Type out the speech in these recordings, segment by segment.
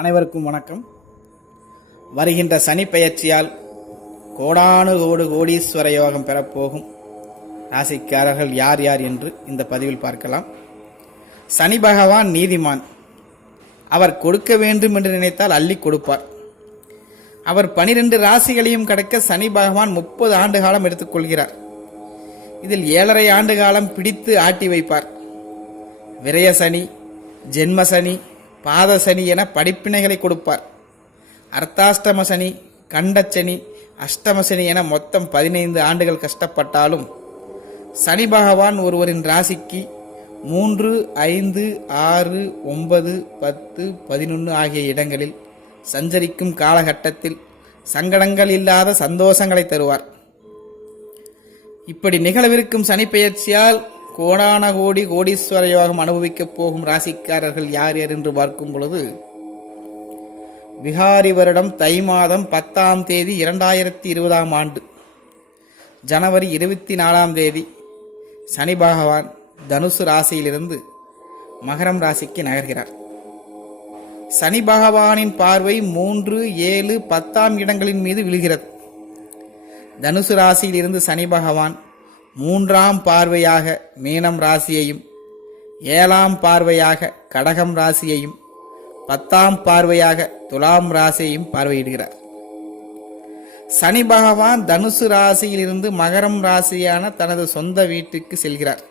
அனைவருக்கும் வணக்கம். வருகின்ற சனி பெயர்ச்சியால் கோடானு கோடி கோடீஸ்வர யோகம் பெறப்போகும் ராசிக்காரர்கள் யார் யார் என்று இந்த பதிவில் பார்க்கலாம். சனி பகவான் நீதிமான். அவர் கொடுக்க வேண்டும் என்று நினைத்தால் அள்ளி கொடுப்பார். அவர் 12 ராசிகளையும் கடக்க சனி பகவான் 30 ஆண்டு காலம் எடுத்துக்கொள்கிறார். இதில் 7.5 ஆண்டு காலம் பிடித்து ஆட்டி வைப்பார். விரய சனி, ஜென்ம சனி, பாத சனி என படிப்பினைகளை கொடுப்பார். அர்த்தாஷ்டம சனி, கண்டச்சனி, அஷ்டம சனி என மொத்தம் 15 ஆண்டுகள் கஷ்டப்பட்டாலும் சனி பகவான் ஒருவரின் ராசிக்கு 3, 5, 6, 9, 10, 11 ஆகிய இடங்களில் சஞ்சரிக்கும் காலகட்டத்தில் சங்கடங்கள் இல்லாத சந்தோஷங்களை தருவார். இப்படி நிகழவிருக்கும் சனி பெயர்ச்சியால் கோடான கோடி கோடீஸ்வர யோகம் அனுபவிக்கப் போகும் ராசிக்காரர்கள் யார் யார் என்று பார்க்கும் பொழுது, விகாரி வருடம் தை மாதம் 10ஆம் தேதி 2020ஆம் ஆண்டு ஜனவரி 24ஆம் தேதி சனி பகவான் தனுசு ராசியிலிருந்து மகரம் ராசிக்கு நகர்கிறார். சனி பகவானின் பார்வை 3, 7, 10ஆம் இடங்களின் மீது விழுகிறது. தனுசு ராசியில் இருந்து சனி பகவான் 3ஆம் பார்வையாக மீனம் ராசியையும், 7ஆம் பார்வையாக கடகம் ராசியையும், 10ஆம் பார்வையாக துலாம் ராசியையும் பார்வையிடுகிறார். சனி பகவான் தனுசு ராசியில் இருந்து மகரம் ராசியான தனது சொந்த வீட்டுக்கு செல்கிறார்.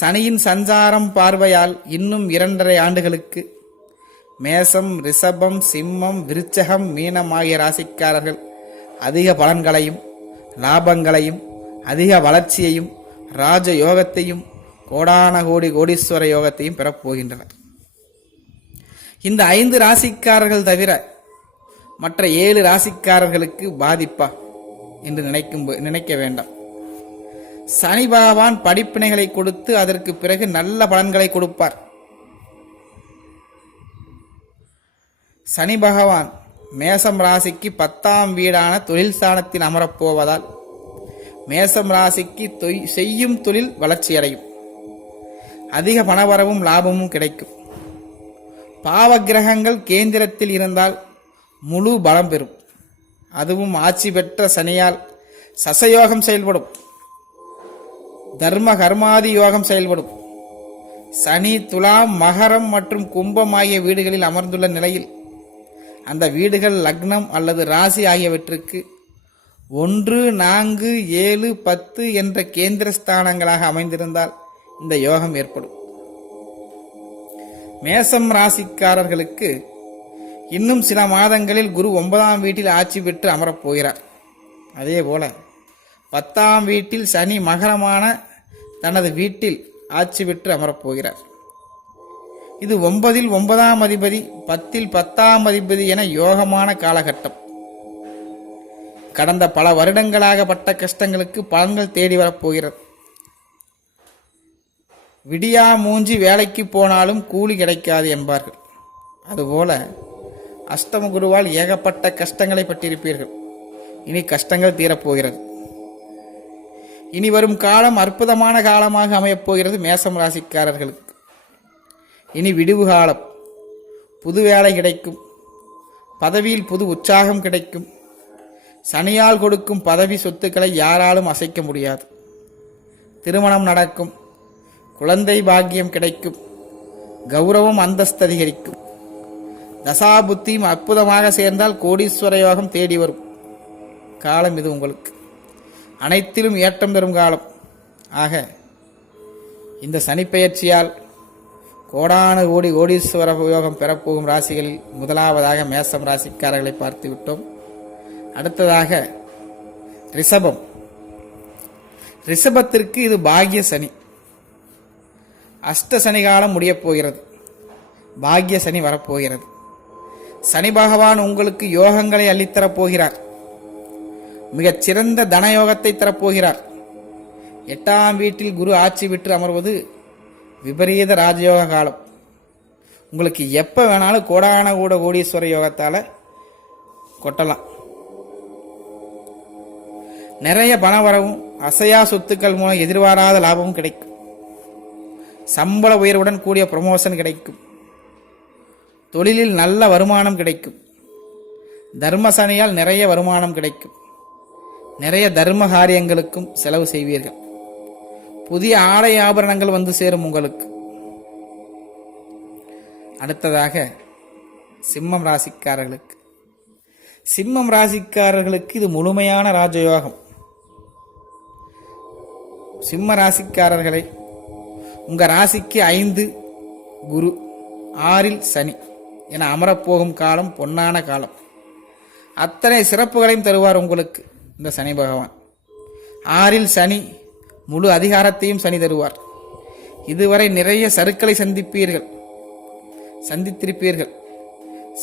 சனியின் சஞ்சாரம் பார்வையால் இன்னும் 2.5 ஆண்டுகளுக்கு மேசம், ரிஷபம், சிம்மம், விருச்சகம், மீனம் ஆகிய ராசிக்காரர்கள் அதிக பலன்களையும் லாபங்களையும் அதிக வளர்ச்சியையும் ராஜ யோகத்தையும் கோடான கோடி கோடீஸ்வர யோகத்தையும் பெறப்போகின்றனர். இந்த 5 ராசிக்காரர்கள் தவிர மற்ற 7 ராசிக்காரர்களுக்கு பாதிப்பா என்று நினைக்க வேண்டாம். சனி பகவான் படிப்பினைகளை கொடுத்து அதற்கு பிறகு நல்ல பலன்களை கொடுப்பார். சனி பகவான் மேசம் ராசிக்கு 10ஆம் வீடான தொழில் ஸ்தானத்தில் அமரப்போவதால் மேசம் ராசிக்கு செய்யும் தொழில் வளர்ச்சியடையும். அதிக பணவரவும் லாபமும் கிடைக்கும். பாவ கிரகங்கள் கேந்திரத்தில் இருந்தால் முழு பலம் பெறும். அதுவும் ஆட்சி பெற்ற சனியால் சசயோகம் செயல்படும். தர்ம கர்மாதி யோகம் செயல்படும். சனி துலாம், மகரம் மற்றும் கும்பம் ஆகிய வீடுகளில் அமர்ந்துள்ள நிலையில் அந்த வீடுகள் லக்னம் அல்லது ராசி ஆகியவற்றுக்கு 1, 4, 7, 10 என்ற கேந்திர ஸ்தானங்களாக அமைந்திருந்தால் இந்த யோகம் ஏற்படும். மேசம் ராசிக்காரர்களுக்கு இன்னும் சில மாதங்களில் குரு 9ஆம் வீட்டில் ஆட்சி பெற்று அமரப்போகிறார். அதே போல 10ஆம் வீட்டில் சனி மகரமான தனது வீட்டில் ஆட்சி பெற்று அமரப்போகிறார். இது 9இல் 9ஆம் அதிபதி, 10இல் 10ஆம் அதிபதி என யோகமான காலகட்டம். கடந்த பல வருடங்களாக பட்ட கஷ்டங்களுக்கு பலன்கள் தேடி வரப்போகிறது. விடியா மூஞ்சி வேலைக்கு போனாலும் கூலி கிடைக்காது என்பார்கள். அதுபோல அஷ்டம குருவால் ஏகப்பட்ட கஷ்டங்களை பட்டிருப்பீர்கள். இனி கஷ்டங்கள் தீரப்போகிறது. இனி வரும் காலம் அற்புதமான காலமாக அமையப்போகிறது மேசம் ராசிக்காரர்களுக்கு. இனி விடுவு காலம். புது வேலை கிடைக்கும். பதவியில் புது உற்சாகம் கிடைக்கும். சனியால் கொடுக்கும் பதவி சொத்துக்களை யாராலும் அசைக்க முடியாது. திருமணம் நடக்கும். குழந்தை பாக்கியம் கிடைக்கும். கௌரவம் அந்தஸ்து அதிகரிக்கும். தசாபுத்தியும் அற்புதமாக சேர்ந்தால் கோடீஸ்வர யோகம் தேடி வரும் காலம் இது உங்களுக்கு. அனைத்திலும் ஏற்றம் பெறும் காலம். ஆக இந்த சனிப்பெயர்ச்சியால் கோடான கோடி கோடீஸ்வர யோகம் பெறப்போகும் ராசிகளில் முதலாவதாக மேசம் ராசிக்காரர்களை பார்த்து விட்டோம். அடுத்ததாக ரிஷபம். ரிஷபத்திற்கு இது பாக்ய சனி. அஷ்ட சனி காலம் முடியப் போகிறது. பாக்ய சனி வரப்போகிறது. சனி பகவான் உங்களுக்கு யோகங்களை அள்ளித்தரப் போகிறார். மிகச் சிறந்த தனயோகத்தை தரப்போகிறார். 8ஆம் வீட்டில் குரு ஆட்சி பெற்று அமர்வது விபரீத ராஜயோக காலம். உங்களுக்கு எப்போ வேணாலும் கோடான கோடீஸ்வர யோகத்தால் கொட்டலாம். நிறைய பண வரவும் அசையா சொத்துக்கள் மூலம் எதிர்பாராத லாபமும் கிடைக்கும். சம்பள உயர்வுடன் கூடிய ப்ரமோஷன் கிடைக்கும். தொழிலில் நல்ல வருமானம் கிடைக்கும். தர்ம சனியால் நிறைய வருமானம் கிடைக்கும். நிறைய தர்ம காரியங்களுக்கும் செலவு செய்வீர்கள். புதிய ஆடை ஆபரணங்கள் வந்து சேரும் உங்களுக்கு. அடுத்ததாக சிம்மம் ராசிக்காரர்களுக்கு. சிம்மம் ராசிக்காரர்களுக்கு இது முழுமையான ராஜயோகம். சிம்ம ராசிக்காரர்களை உங்க ராசிக்கு 5 குரு, 6 சனி என அமரப்போகும் காலம் பொன்னான காலம். அத்தனை சிறப்புகளையும் தருவார் உங்களுக்கு இந்த சனி பகவான். 6 சனி முழு அதிகாரத்தையும் சனி தருவார். இதுவரை நிறைய சறுக்களை சந்தித்திருப்பீர்கள்.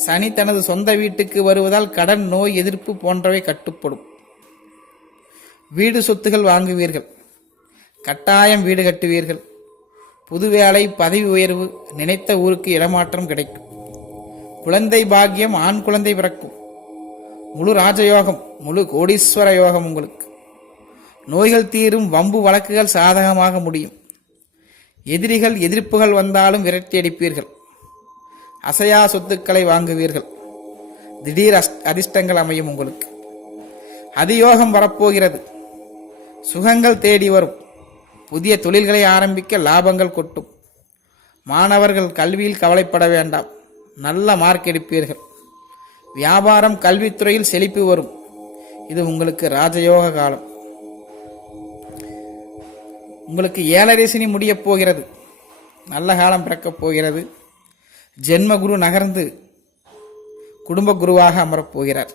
சனி தனது சொந்த வீட்டுக்கு வருவதால் கடன், நோய் எதிர்ப்பு போன்றவை கட்டுப்படும். வீடு சொத்துகள் வாங்குவீர்கள். கட்டாயம் வீடு கட்டுவீர்கள். புது வேலை, பதவி உயர்வு, நினைத்த ஊருக்கு இடமாற்றம் கிடைக்கும். குழந்தை பாக்கியம், ஆண் குழந்தை பிறக்கும். முழு ராஜயோகம், முழு கோடீஸ்வர யோகம் உங்களுக்கு. நோய்கள் தீரும். வம்பு வழக்குகள் சாதகமாக முடியும். எதிரிகள், எதிர்ப்புகள் வந்தாலும் விரட்டி அடிப்பீர்கள். அசையா சொத்துக்களை வாங்குவீர்கள். திடீர் அதிர்ஷ்டங்கள் அமையும் உங்களுக்கு. அதியோகம் வரப்போகிறது. சுகங்கள் தேடி வரும். புதிய தொழில்களை ஆரம்பிக்க லாபங்கள் கொட்டும். மாணவர்கள் கல்வியில் கவலைப்பட வேண்டாம். நல்ல மார்க் எடுப்பீர்கள். வியாபாரம், கல்வித்துறையில் செழிப்பு வரும். இது உங்களுக்கு ராஜயோக காலம். உங்களுக்கு 7.5 சனி முடியப் போகிறது. நல்ல காலம் பிறக்கப் போகிறது. ஜென்ம குரு நகர்ந்து குடும்ப குருவாக அமரப்போகிறார்.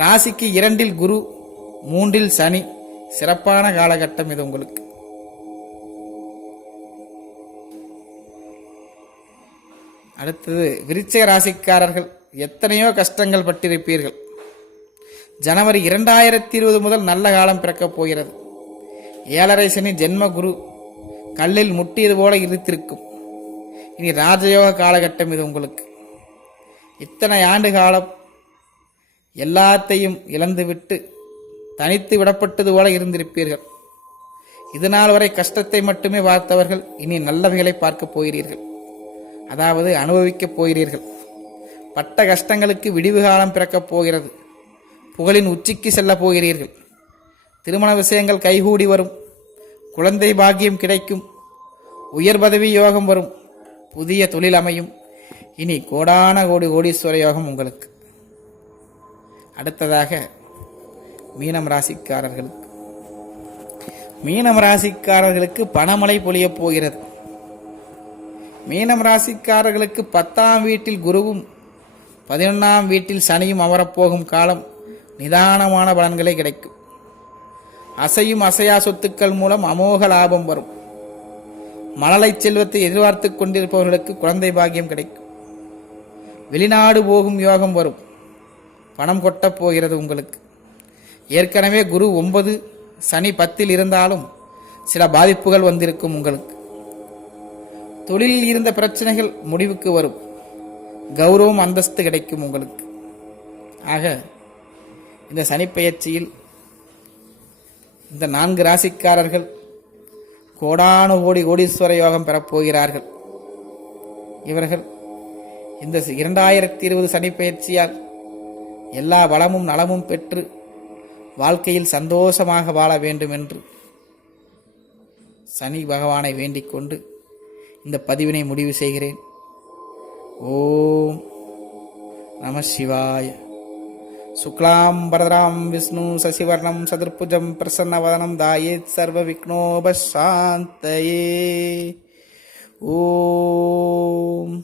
ராசிக்கு 2 குரு, 3 சனி. சிறப்பான காலகட்டம் இது உங்களுக்கு. அடுத்தது விருச்சிக ராசிக்காரர்கள். எத்தனையோ கஷ்டங்கள் பட்டிருப்பீர்கள். ஜனவரி 2020 முதல் நல்ல காலம் பிறக்கப் போகிறது. 7.5 சனி, ஜென்ம குரு கல்லில் முட்டியது போல இருத்திருக்கும். இனி ராஜயோக காலகட்டம் இது உங்களுக்கு. இத்தனை ஆண்டு காலம் எல்லாத்தையும் இழந்துவிட்டு தனித்து விடப்பட்டது போல இருந்திருப்பீர்கள். இதுநாள் வரை கஷ்டத்தை மட்டுமே பார்த்தவர்கள் இனி நல்லவைகளை பார்க்கப் போகிறீர்கள். அதாவது அனுபவிக்கப் போகிறீர்கள். பட்ட கஷ்டங்களுக்கு விடிவு காலம் பிறக்கப் போகிறது. புகழின் உச்சிக்கு செல்லப் போகிறீர்கள். திருமண விஷயங்கள் கைகூடி வரும். குழந்தை பாக்கியம் கிடைக்கும். உயர் பதவி யோகம் வரும். புதிய தொழில் அமையும். இனி கோடான கோடி கோடீஸ்வர யோகம் உங்களுக்கு. அடுத்ததாக மீனம் ராசிக்காரர்களுக்கு. மீனம் ராசிக்காரர்களுக்கு பணமழை பொழியப் போகிறது. மீனம் ராசிக்காரர்களுக்கு 10ஆம் வீட்டில் குருவும் 11ஆம் வீட்டில் சனியும் அமரப்போகும் காலம் நிதானமான பலன்களே கிடைக்கும். அசையும் அசையா சொத்துக்கள் மூலம் அமோக லாபம் வரும். மழலை செல்வத்தை எதிர்பார்த்து கொண்டிருப்பவர்களுக்கு குழந்தை பாக்கியம் கிடைக்கும். வெளிநாடு போகும் யோகம் வரும். பணம் கொட்டப் போகிறது உங்களுக்கு. ஏற்கனவே குரு 9, சனி 10 இருந்தாலும் சில பாதிப்புகள் வந்திருக்கும் உங்களுக்கு. தொழிலில் இருந்த பிரச்சனைகள் முடிவுக்கு வரும். கௌரவம், அந்தஸ்து கிடைக்கும் உங்களுக்கு. ஆக இந்த சனிப்பெயர்ச்சியில் இந்த 4 ராசிக்காரர்கள் கோடானு கோடி கோடீஸ்வர யோகம் பெறப்போகிறார்கள். இவர்கள் இந்த 2020 சனிப்பெயர்ச்சியால் எல்லா வளமும் நலமும் பெற்று வாழ்க்கையில் சந்தோஷமாக வாழ வேண்டும் என்று சனி பகவானை வேண்டிக் கொண்டு இந்த பதிவினை முடிவு செய்கிறேன். ஓம் நம சிவாய. சுக்லாம்பரதராம் விஷ்ணு சசிவர்ணம் சதுர்புஜம் பிரசன்னவதனம் தாயேத் சர்வ விக்னோபசாந்தயே. ஓம்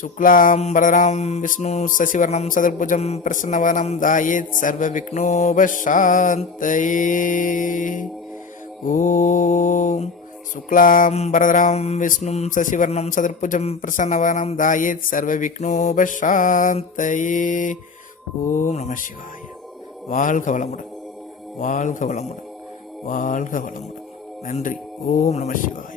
சுக்லாம்பரதராம் விஷ்ணு சசிவர்ணம் சதுர்புஜம் பிரசன்னவதனம் தாயேத் சர்வ விக்னோபசாந்தயே. ஓம் சுக்லாம்பரதராம் விஷ்ணு சசிவர்ணம் சதுர்புஜம் பிரசன்னவதனம் தாயேத் சர்வ விக்னோபசாந்தயே. ஓம் நம சிவாய. வாழ்க வளமுடன், வாழ்க வளமுடன், வாழ்க வளமுடன். நன்றி. ஓம் நம சிவாய.